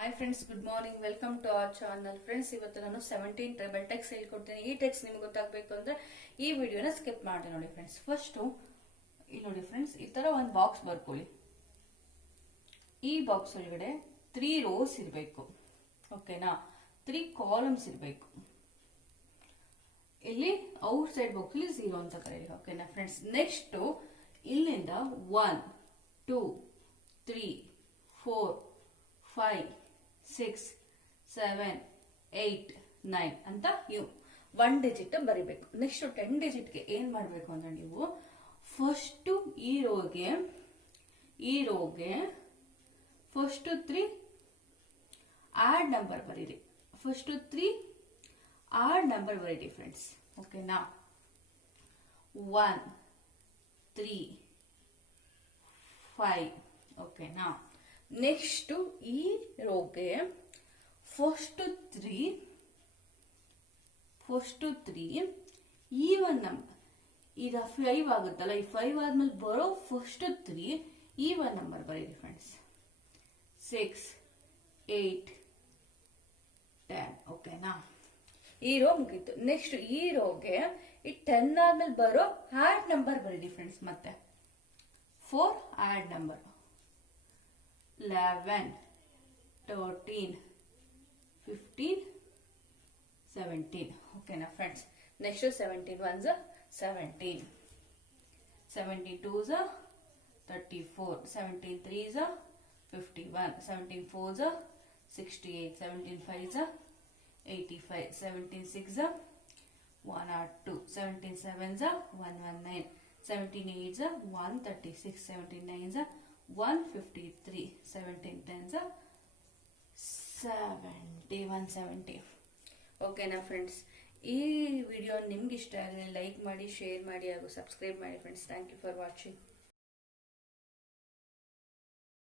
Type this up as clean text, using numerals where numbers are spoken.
Hi friends, good morning. Welcome to our channel. Friends, ಇವತ್ತು ನಾನು 17 tribal text ಹೇಳ್ಕೊಡ್ತೀನಿ. ಈ ಟೆಕ್ಸ್ ನಿಮ್ಗೆ ಗೊತ್ತಾಗಬೇಕು ಅಂದ್ರೆ ಈ ವಿಡಿಯೋನ ಸ್ಕಿಪ್ ಮಾಡಿ ನೋಡಿ ಫ್ರೆಂಡ್ಸ್. ಫಸ್ಟು ಇಲ್ಲಿ ನೋಡಿ ಫ್ರೆಂಡ್ಸ್, ಈ ತರ ಒಂದು ಬಾಕ್ಸ್ ಬರ್ಕೊಳ್ಳಿ. ಈ ಬಾಕ್ಸ್ ಒಳಗಡೆ 3 ರೋಸ್ ಇರಬೇಕು. ಓಕೆನಾ? 3 ಕಾಲಮ್ಸ್ ಇರಬೇಕು. ಇಲ್ಲಿ ಔಟ್ ಸೈಡ್ ಬಾಕ್ಸ್ ಅಲ್ಲಿ 0 ಅಂತ ಕರೀರಿ. ಓಕೆನಾ ಫ್ರೆಂಡ್ಸ್? ನೆಕ್ಸ್ಟ್ ಇಲ್ಲಿಂದ 1 2 3 4 5 6 7 8 9 ಅಂತ ನೀವು 1 ಡಿಜಿಟ್ ಬರಿಬೇಕು. ನೆಕ್ಸ್ಟ್ 10 ಡಿಜಿಟ್ಗೆ ಏನ್ ಮಾಡಬೇಕು ಅಂದ್ರೆ ನೀವು ಫಸ್ಟ್ ಈ ರೋಗೆ ಫಸ್ಟ್ 3 ಆಡ್ ನಂಬರ್ ಬರೀರಿ. ಫಸ್ಟ್ 3 ಆಡ್ ನಂಬರ್ ಬರೀರಿ ಫ್ರೆಂಡ್ಸ್. ಓಕೆನಾ? 1 3 5. ಓಕೆನಾ? ನೆಕ್ಸ್ಟ್ ಈ ರೋಗೆ ಫಸ್ಟ್ 3 ಈವನ್ ನಂಬರ್. ಈಗ 5 ಆಗುತ್ತಲ್ಲ, ಈ 5 ಆದ್ಮೇಲೆ ಬರೋ ಫಸ್ಟ್ 3 ಈವನ್ ನಂಬರ್ ಬರೀರಿ ಫ್ರೆಂಡ್ಸ್. 6 8 10. ಓಕೆನಾ? ಈ ರೋ ಮುಗೀತು. ನೆಕ್ಸ್ಟ್ ಈ ರೋಗೆ ಈ 10 ಆದ್ಮೇಲೆ ಬರೋ ಆಡ್ ನಂಬರ್ ಬರೀರಿ ಫ್ರೆಂಡ್ಸ್. ಮತ್ತೆ 4 ಆಡ್ ನಂಬರ್ 11 13 15 17. ಓಕೆನಾ friends? Next 17 1s 17, 17 2s 34, 17 3s 51, 17 4s 68, 17 5s 85, 17 6s 102, 17 7s 119, 17 8s 136, 17 9s 153, 17 10s 70, 170. ಓಕೆನಾ ಫ್ರೆಂಡ್ಸ್? ಈ ವಿಡಿಯೋ ನಿಮ್ಗೆ ಇಷ್ಟ ಆದರೆ ಲೈಕ್ ಮಾಡಿ, ಶೇರ್ ಮಾಡಿ ಹಾಗೂ ಸಬ್ಸ್ಕ್ರೈಬ್ ಮಾಡಿ friends. Thank you for watching.